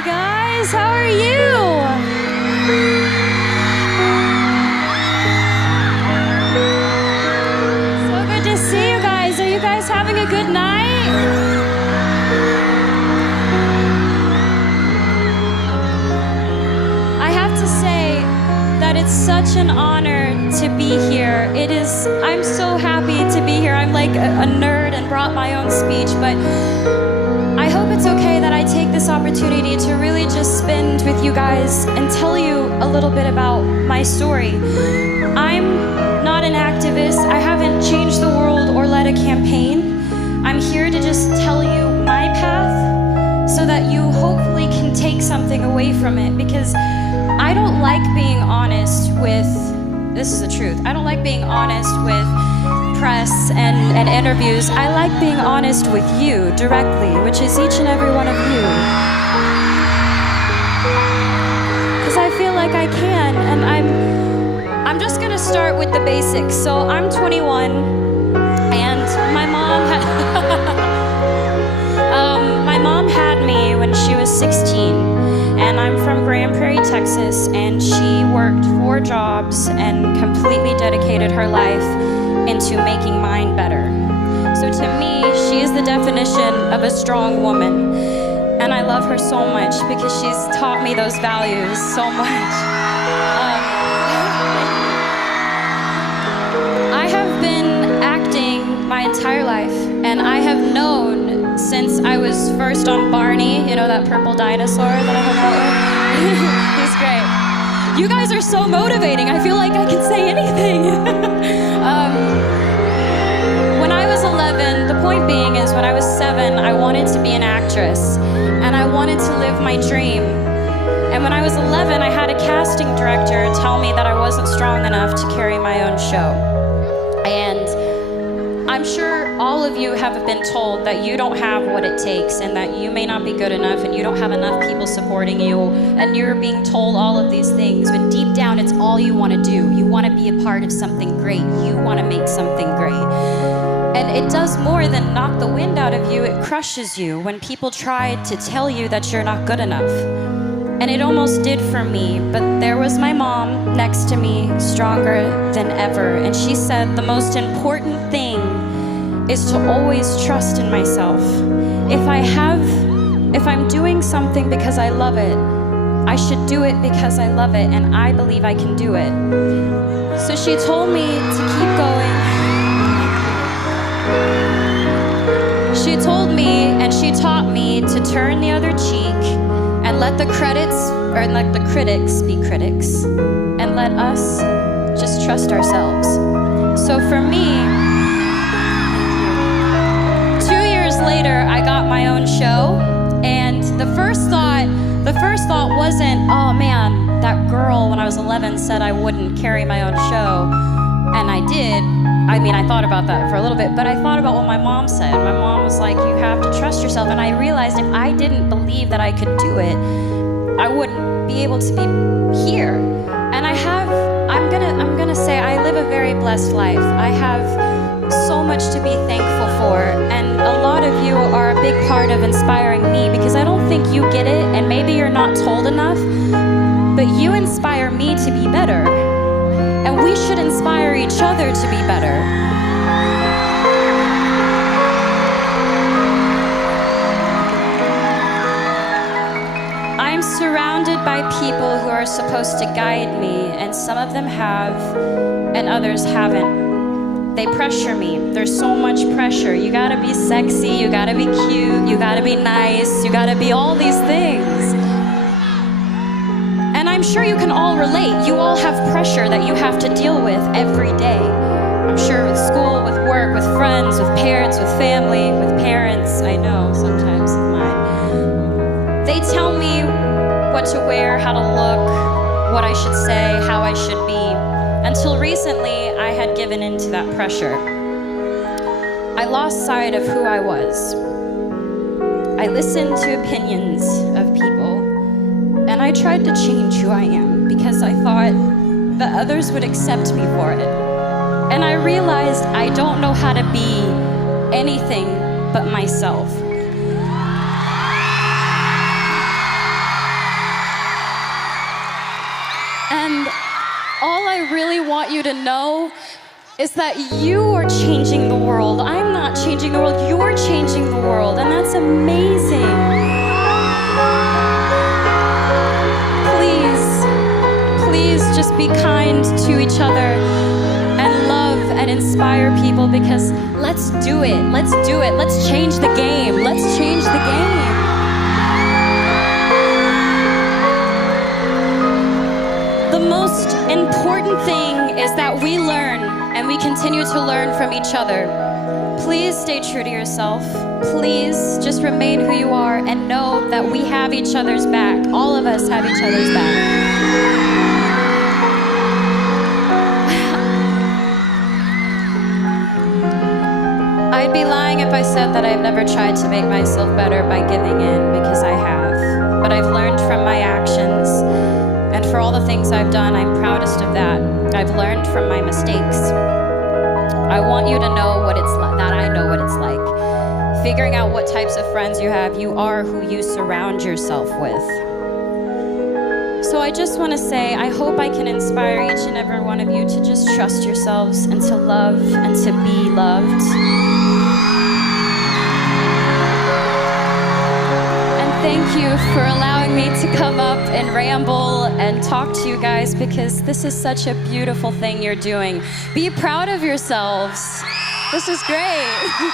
Hi guys, how are you? So good to see you guys. Are you guys having a good night? I have to say that it's such an honor to be here. I'm so happy to be here. I'm like a nerd and brought my own speech, but I hope it's okay that I take this opportunity to really just spend with you guys and tell you a little bit about my story. I'm not an activist. I haven't changed the world or led a campaign. I'm here to just tell you my path so that you hopefully can take something away from it, because I don't like being honest with, this is the truth, I don't like being honest with press and interviews. I like being honest with you directly, which is each and every one of you. Because I feel like I can, and I'm just gonna start with the basics. So I'm 21, and my mom had my mom had me when she was 16, and I'm from Grand Prairie, Texas, and she worked 4 jobs and completely dedicated her life into making mine better. So to me, she is the definition of a strong woman, and I love her so much because she's taught me those values so much. I have been acting my entire life, and I have known since I was first on Barney, you know, that purple dinosaur that I hung out with? He's great. You guys are so motivating. I feel like I can say anything. When I was 11, the point being is when I was 7, I wanted to be an actress, and I wanted to live my dream. And when I was 11, I had a casting director tell me that I wasn't strong enough to carry my own show. And I'm sure all of you have been told that you don't have what it takes, and that you may not be good enough, and you don't have enough people supporting you, and you're being told all of these things, but deep down it's all you want to do. You want to be a part of something great. You want to make something great. And it does more than knock the wind out of you. It crushes you when people try to tell you that you're not good enough. And it almost did for me, but there was my mom next to me, stronger than ever, and she said the most important thing is to always trust in myself. If I'm doing something because I love it, I should do it because I love it, and I believe I can do it. So she told me to keep going. She told me, and she taught me to turn the other cheek, and let the critics be critics, and let us just trust ourselves. So for me, 2 years later, I got my own show, and the first thought wasn't, oh man, that girl when I was 11 said I wouldn't carry my own show, and I did. I mean, I thought about that for a little bit, but I thought about what my mom said. My mom was like, you have to trust yourself, and I realized if I didn't believe that I could do it, I wouldn't be able to be here. And I'm gonna say I live a very blessed life. I have so much to be thankful for, and a lot of you are a big part of inspiring me, because I don't think you get it, and maybe you're not told enough, but you inspire me to be better, and we should inspire each other to be better. I'm surrounded by people who are supposed to guide me, and some of them have, and others haven't. They pressure me. There's so much pressure. You gotta be sexy, you gotta be cute, you gotta be nice, you gotta be all these things. And I'm sure you can all relate. You all have pressure that you have to deal with every day. I'm sure with school, with work, with friends, with parents, with family, with parents. I know sometimes with mine. They tell me what to wear, how to look, what I should say, how I should be. Until recently, I had given in to that pressure. I lost sight of who I was. I listened to opinions of people, and I tried to change who I am because I thought that others would accept me for it. And I realized I don't know how to be anything but myself. really want you to know is that you are changing the world. I'm not changing the world, you're changing the world, and that's amazing. Please just be kind to each other and love and inspire people, because let's do it. Let's do it. Let's change the game. Let's change the game. The most important thing is that we learn and we continue to learn from each other. Please stay true to yourself. Please just remain who you are and know that we have each other's back. All of us have each other's back. I'd be lying if I said that I've never tried to make myself better by giving in, because I have. But I've learned from my actions, and for all the things I've done, I'm proudest of that. I've learned from my mistakes. I want you to know what it's like, that I know what it's like. Figuring out what types of friends you have, you are who you surround yourself with. So I just want to say, I hope I can inspire each and every one of you to just trust yourselves and to love and to be loved. Thank you for allowing me to come up and ramble and talk to you guys, because this is such a beautiful thing you're doing. Be proud of yourselves. This is great.